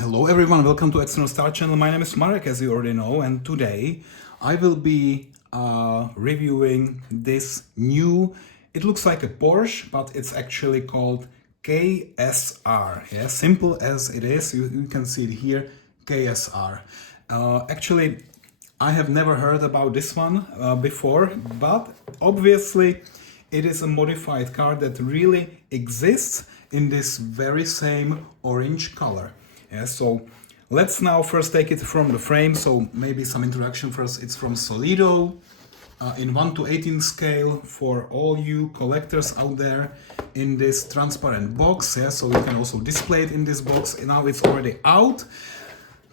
Hello everyone, welcome to External Star Channel. My name is Marek, as you already know, and today I will be reviewing this new, it looks like a Porsche, but it's actually called KSR. Yeah, simple as it is, you can see it here, KSR. Actually, I have never heard about this one before, but obviously it is a modified car that really exists in this very same orange color. Yeah, so let's now first take it from the frame. So maybe some introduction first. It's from Solido in 1:18 scale for all you collectors out there in this transparent box. Yeah, so you can also display it in this box. And now it's already out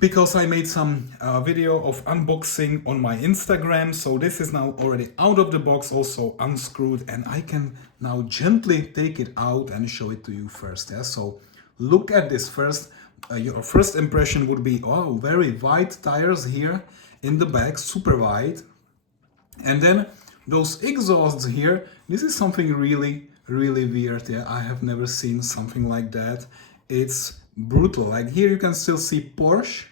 because I made some video of unboxing on my Instagram. So this is now already out of the box, also unscrewed, and I can now gently take it out and show it to you first. Yeah, so look at this first. Your first impression would be, oh, very wide tires here in the back, super wide. And then those exhausts here, this is something really weird. Yeah, I have never seen something like that. It's brutal. Like here you can still see Porsche.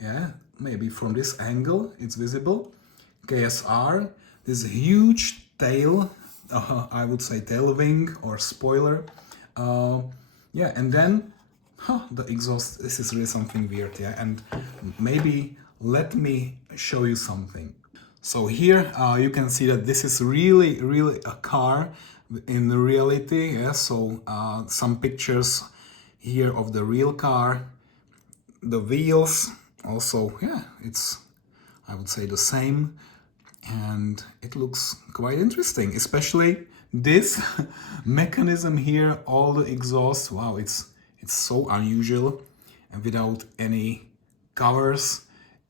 Yeah, maybe from this angle it's visible. KSR, this huge tail, I would say tail wing or spoiler. Yeah, and then the exhaust, this is really something weird. Yeah, and maybe let me show you something. So here you can see that this is really a car in reality. Yeah, so some pictures here of the real car, the wheels also, yeah, it's, I would say, the same, and it looks quite interesting, especially this mechanism here, all the exhaust. Wow, it's so unusual, and without any covers,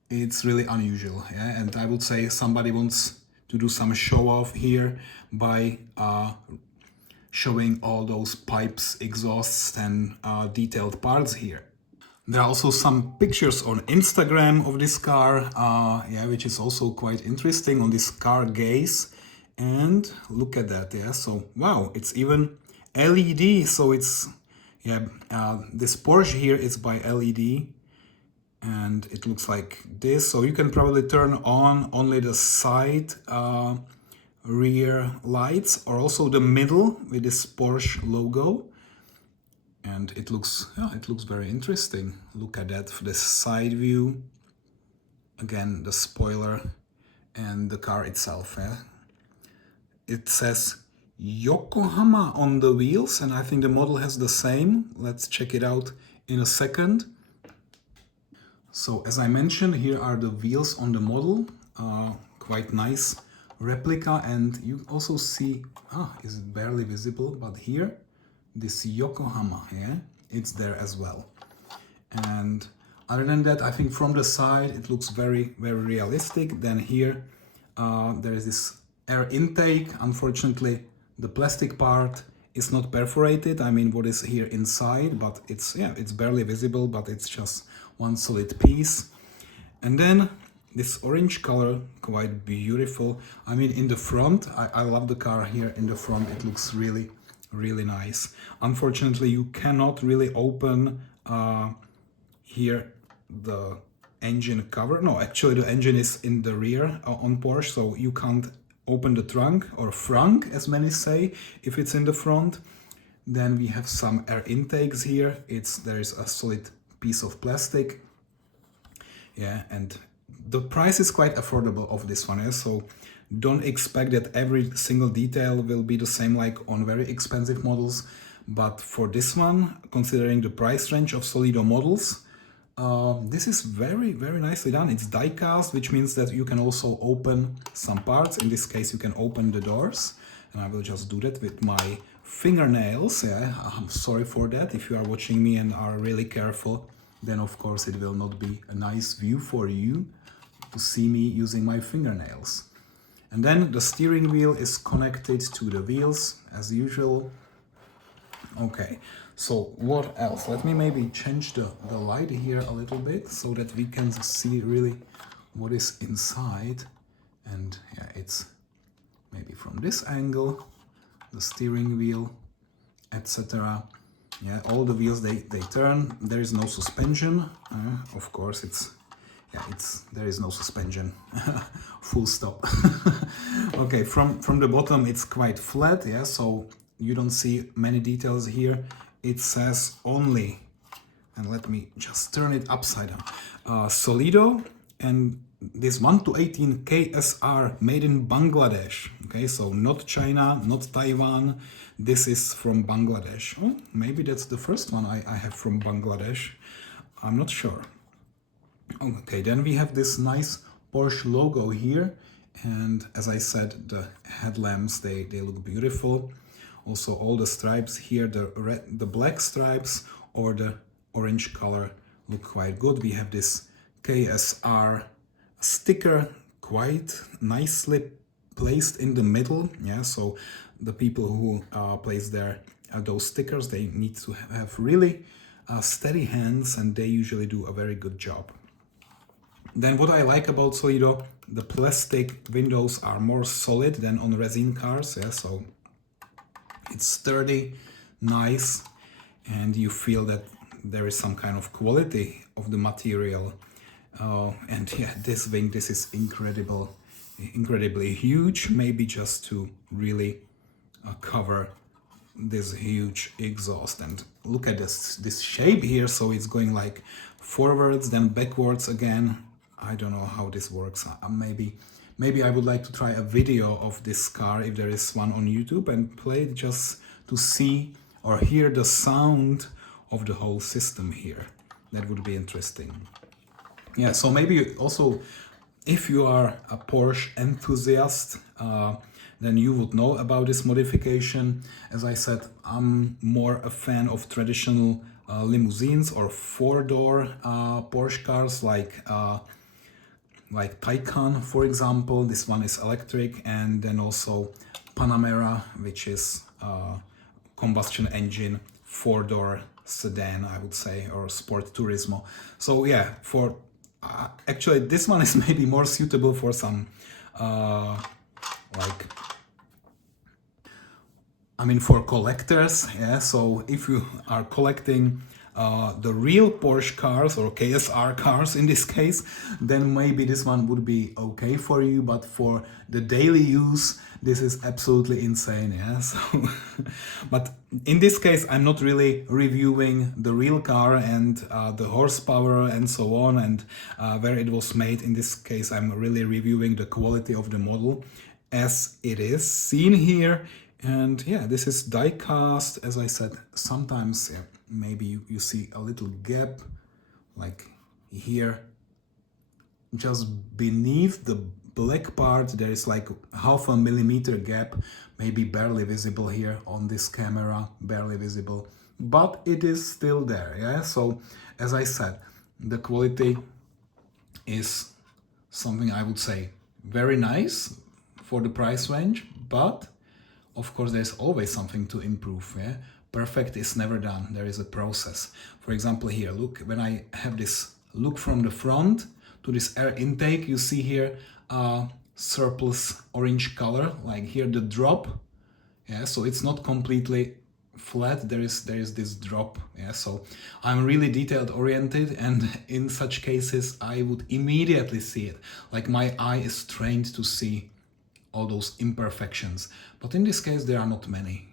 it's really unusual. Yeah, and I would say somebody wants to do some show off here by showing all those pipes, exhausts, and detailed parts here. There are also some pictures on Instagram of this car, yeah, which is also quite interesting on this car gaze. And look at that, yeah. So wow, it's even LED. So it's, yeah, this Porsche here is by LED, and it looks like this. So you can probably turn on only the side rear lights, or also the middle with this Porsche logo. And it looks, yeah, it looks very interesting. Look at that, for the side view. Again, the spoiler and the car itself. Yeah? It says Yokohama on the wheels, and I think the model has the same. Let's check it out in a second. So as I mentioned, here are the wheels on the model. Quite nice replica, and you also see, is it barely visible, but here, this Yokohama, yeah, it's there as well. And other than that, I think from the side it looks very realistic. Then here there is this air intake. Unfortunately, the plastic part is not perforated. I mean, what is here inside, but it's, yeah, it's barely visible, but it's just one solid piece. And then this orange color, quite beautiful. I mean, in the front, I love the car here in the front. It looks really nice. Unfortunately, you cannot really open here the engine cover. No, actually the engine is in the rear on Porsche, so you can't open the trunk, or frunk as many say, if it's in the front. Then we have some air intakes here. There is a solid piece of plastic. Yeah, and the price is quite affordable of this one. Yeah? So don't expect that every single detail will be the same like on very expensive models. But for this one, considering the price range of Solido models, this is very nicely done. It's die cast, which means that you can also open some parts. In this case, you can open the doors. And I will just do that with my fingernails. Yeah, I'm sorry for that. If you are watching me and are really careful, then of course it will not be a nice view for you to see me using my fingernails. And then the steering wheel is connected to the wheels as usual. Okay, so what else? Let me maybe change the light here a little bit so that we can see really what is inside. And yeah, it's maybe from this angle, the steering wheel, etc. Yeah, all the wheels they turn. There is no suspension. Of course, there is no suspension. Full stop. Okay, from the bottom it's quite flat. Yeah, so you don't see many details here. It says only, and let me just turn it upside down. Solido, and this 1 to 18 KSR made in Bangladesh. Okay, so not China, not Taiwan. This is from Bangladesh. Oh, maybe that's the first one I have from Bangladesh. I'm not sure. Okay, then we have this nice Porsche logo here. And as I said, the headlamps, they look beautiful. Also all the stripes here, the black stripes or the orange color look quite good. We have this KSR sticker quite nicely placed in the middle. Yeah, so the people who place those stickers, they need to have really steady hands, and they usually do a very good job. Then what I like about Solido, the plastic windows are more solid than on resin cars. Yeah, so it's sturdy, nice, and you feel that there is some kind of quality of the material. And yeah, this wing, this is incredibly huge, maybe just to really cover this huge exhaust. And look at this shape here, so it's going like forwards, then backwards again. I don't know how this works. Maybe I would like to try a video of this car, if there is one on YouTube, and play it just to see or hear the sound of the whole system here. That would be interesting. Yeah, so maybe also if you are a Porsche enthusiast, then you would know about this modification. As I said, I'm more a fan of traditional limousines or four-door Porsche cars like Taycan, for example. This one is electric, and then also Panamera, which is combustion engine four-door sedan, I would say, or sport turismo. So yeah, for actually this one is maybe more suitable for some for collectors. Yeah, so if you are collecting the real Porsche cars or KSR cars in this case, then maybe this one would be okay for you. But for the daily use, this is absolutely insane. Yeah, so but in this case, I'm not really reviewing the real car and the horsepower and so on, and where it was made. In this case, I'm really reviewing the quality of the model as it is seen here. And yeah, this is die cast. As I said, sometimes maybe you see a little gap like here just beneath the black part. There is like 0.5 millimeter gap, maybe barely visible here on this camera, barely visible, but it is still there. Yeah, so as I said, the quality is something I would say very nice for the price range, but of course there's always something to improve. Yeah, perfect is never done. There is a process. For example, here, look, when I have this look from the front to this air intake, you see here surplus orange color, like here the drop. Yeah, so it's not completely flat, there is this drop. Yeah, so I'm really detailed oriented, and in such cases I would immediately see it. Like my eye is trained to see all those imperfections, but in this case there are not many.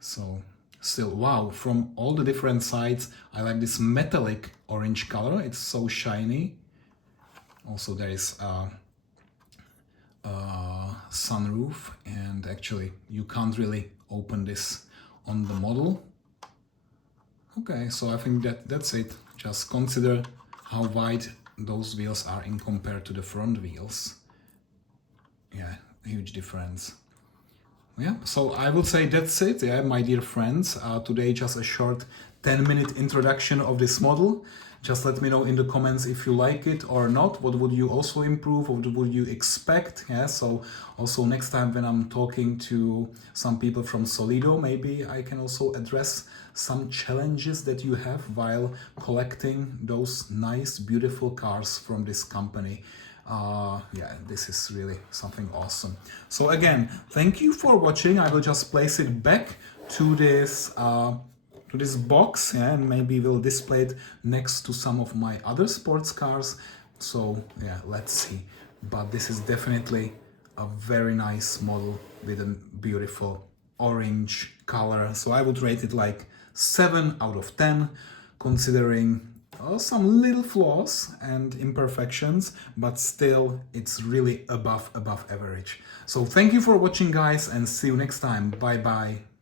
So still, wow, from all the different sides, I like this metallic orange color. It's so shiny. Also there is sunroof, and actually you can't really open this on the model. Okay, so I think that's it. Just consider how wide those wheels are in compared to the front wheels. Yeah, huge difference. Yeah, so I would say that's it. Yeah, my dear friends, today just a short 10-minute introduction of this model. Just let me know in the comments if you like it or not. What would you also improve? What would you expect? Yeah, so also next time when I'm talking to some people from Solido, maybe I can also address some challenges that you have while collecting those nice, beautiful cars from this company. Yeah, this is really something awesome. So again, thank you for watching. I will just place it back to this to this box, yeah, and maybe we'll display it next to some of my other sports cars. So yeah, let's see. But this is definitely a very nice model with a beautiful orange color. So I would rate it like 7 out of 10, considering some little flaws and imperfections, but still it's really above average. So thank you for watching, guys, and see you next time. Bye bye.